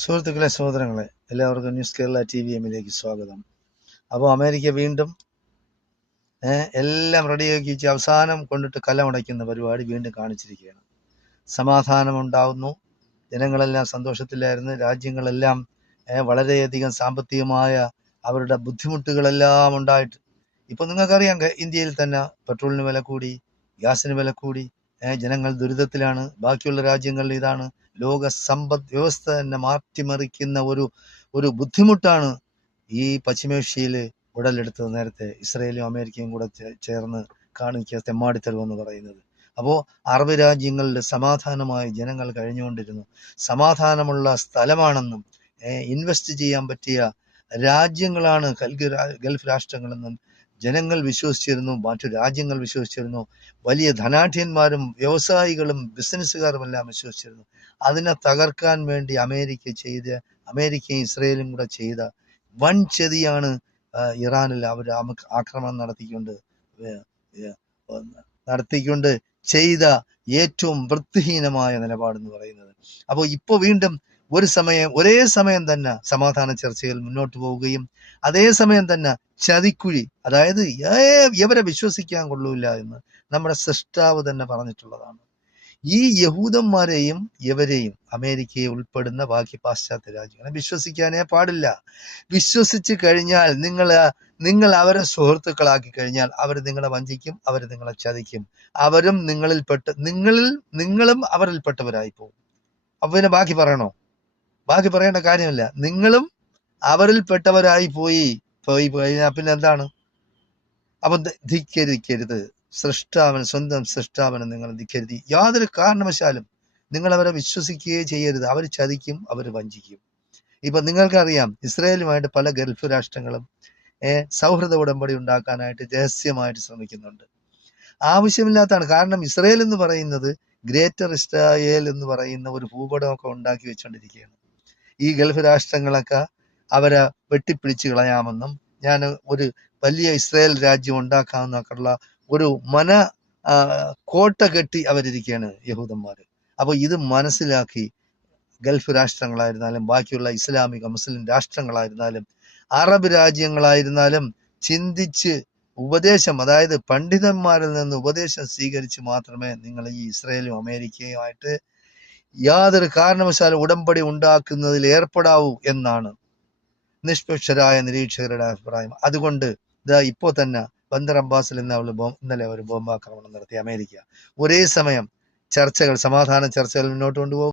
സുഹൃത്തുക്കളെ, സഹോദരങ്ങളെ, എല്ലാവർക്കും ന്യൂസ് കേരള TVM-ലേക്ക് സ്വാഗതം. അപ്പോൾ അമേരിക്ക വീണ്ടും എല്ലാം റെഡിയാക്കി വെച്ച് അവസാനം കൊണ്ടിട്ട് കലമടയ്ക്കുന്ന പരിപാടി വീണ്ടും കാണിച്ചിരിക്കുകയാണ്. സമാധാനമുണ്ടാവുന്നു, ജനങ്ങളെല്ലാം സന്തോഷത്തിലായിരുന്നു, രാജ്യങ്ങളെല്ലാം വളരെയധികം സാമ്പത്തികമായ അവരുടെ ബുദ്ധിമുട്ടുകളെല്ലാം ഉണ്ടായിട്ട് ഇപ്പോൾ നിങ്ങൾക്കറിയാം, ഇന്ത്യയിൽ തന്നെ പെട്രോളിന് വില കൂടി, ഗ്യാസിന് വില കൂടി, ജനങ്ങൾ ദുരിതത്തിലാണ്. ബാക്കിയുള്ള രാജ്യങ്ങളിൽ ഇതാണ്. ലോക സമ്പദ് വ്യവസ്ഥ തന്നെ മാറ്റിമറിക്കുന്ന ഒരു ബുദ്ധിമുട്ടാണ് ഈ പശ്ചിമേഷ്യയിൽ ഉടലെടുത്തത്. നേരത്തെ ഇസ്രയേലും അമേരിക്കയും കൂടെ ചേർന്ന് കാണിക്കുക തെമ്മാടിത്തരവെന്ന് പറയുന്നത്. അപ്പോൾ അറബ് രാജ്യങ്ങളിൽ സമാധാനമായി ജനങ്ങൾ കഴിഞ്ഞുകൊണ്ടിരുന്നു. സമാധാനമുള്ള സ്ഥലമാണെന്നും ഇൻവെസ്റ്റ് ചെയ്യാൻ പറ്റിയ രാജ്യങ്ങളാണ് ഗൾഫ് രാഷ്ട്രങ്ങളെന്നും ജനങ്ങൾ വിശ്വസിച്ചിരുന്നു, മറ്റു രാജ്യങ്ങൾ വിശ്വസിച്ചിരുന്നു, വലിയ ധനാഢ്യന്മാരും വ്യവസായികളും ബിസിനസ്സുകാരും എല്ലാം വിശ്വസിച്ചിരുന്നു. അതിനെ തകർക്കാൻ വേണ്ടി അമേരിക്കയും ഇസ്രയേലും കൂടെ ചെയ്ത വൻ ചതിയാണ് ഇറാനിൽ അവർ ആക്രമണം നടത്തിക്കൊണ്ട് ചെയ്ത ഏറ്റവും വൃത്തിഹീനമായ നിലപാടെന്ന് പറയുന്നത്. അപ്പോൾ ഇപ്പോൾ വീണ്ടും ഒരേ സമയം തന്നെ സമാധാന ചർച്ചകൾ മുന്നോട്ട് പോവുകയും അതേസമയം തന്നെ ചതിക്കുഴി, അതായത് എവരെ വിശ്വസിക്കാൻ കൊള്ളൂല എന്ന് നമ്മുടെ സൃഷ്ടാവ് തന്നെ പറഞ്ഞിട്ടുള്ളതാണ്. ഈ യഹൂദന്മാരെയും ഇവരെയും അമേരിക്കയെ ഉൾപ്പെടുന്ന ബാക്കി പാശ്ചാത്യ രാജ്യങ്ങളെ വിശ്വസിക്കാനേ പാടില്ല. വിശ്വസിച്ച് കഴിഞ്ഞാൽ നിങ്ങൾ അവരെ സുഹൃത്തുക്കളാക്കി കഴിഞ്ഞാൽ അവർ നിങ്ങളെ വഞ്ചിക്കും, അവർ നിങ്ങളെ ചതിക്കും. അവരും നിങ്ങളും അവരിൽപ്പെട്ടവരായി പോകും. അപ്പൊ പിന്നെ ബാക്കി പറയണോ? ബാക്കി പറയേണ്ട കാര്യമില്ല. നിങ്ങളും അവരിൽപ്പെട്ടവരായി പോയി പിന്നെ എന്താണ്? അപ്പൊ ധിക്കരിക്കരുത്. സ്വന്തം സൃഷ്ടാവിനെ നിങ്ങൾ ധിക്കരുത്. യാതൊരു കാരണവശാലും നിങ്ങൾ അവരെ വിശ്വസിക്കുകയേ ചെയ്യരുത്. അവർ ചതിക്കും, അവർ വഞ്ചിക്കും. ഇപ്പൊ നിങ്ങൾക്കറിയാം, ഇസ്രായേലുമായിട്ട് പല ഗൾഫ് രാഷ്ട്രങ്ങളും സൗഹൃദ ഉടമ്പടി ഉണ്ടാക്കാനായിട്ട് രഹസ്യമായിട്ട് ശ്രമിക്കുന്നുണ്ട്. ആവശ്യമില്ലാത്തതാണ്. കാരണം ഇസ്രായേൽ എന്ന് പറയുന്നത് ഗ്രേറ്റർ ഇസ്രായേൽ എന്ന് പറയുന്ന ഒരു ഭൂപടമൊക്കെ ഉണ്ടാക്കി വെച്ചുകൊണ്ടിരിക്കുകയാണ്. ഈ ഗൾഫ് രാഷ്ട്രങ്ങളൊക്കെ അവരെ വെട്ടിപ്പിടിച്ച് കളയാമെന്നും ഞാൻ ഒരു വലിയ ഇസ്രായേൽ രാജ്യം ഉണ്ടാക്കാമെന്നൊക്കെയുള്ള ഒരു കോട്ട കെട്ടി അവരിയ്ക്കുകയാണ് യഹൂദന്മാർ. അപ്പോൾ ഇത് മനസ്സിലാക്കി ഗൾഫ് രാഷ്ട്രങ്ങളായിരുന്നാലും ബാക്കിയുള്ള ഇസ്ലാമിക മുസ്ലിം രാഷ്ട്രങ്ങളായിരുന്നാലും അറബ് രാജ്യങ്ങളായിരുന്നാലും ചിന്തിച്ച് ഉപദേശം, അതായത് പണ്ഡിതന്മാരിൽ നിന്ന് ഉപദേശം സ്വീകരിച്ച് മാത്രമേ നിങ്ങൾ ഈ ഇസ്രായേലും അമേരിക്കയുമായിട്ട് യാതൊരു കാരണവശാലും ഉടമ്പടി ഉണ്ടാക്കുന്നതിൽ ഏർപ്പെടാവൂ എന്നാണ് നിഷ്പക്ഷരായ നിരീക്ഷകരുടെ അഭിപ്രായം. അതുകൊണ്ട് ഇപ്പോൾ തന്നെ ബന്ദർ അബ്ബാസിൽ ഇന്നലെ ഒരു ബോംബാക്രമണം നടത്തി അമേരിക്ക. ഒരേ സമയം സമാധാന ചർച്ചകൾ മുന്നോട്ട് കൊണ്ടുപോകും.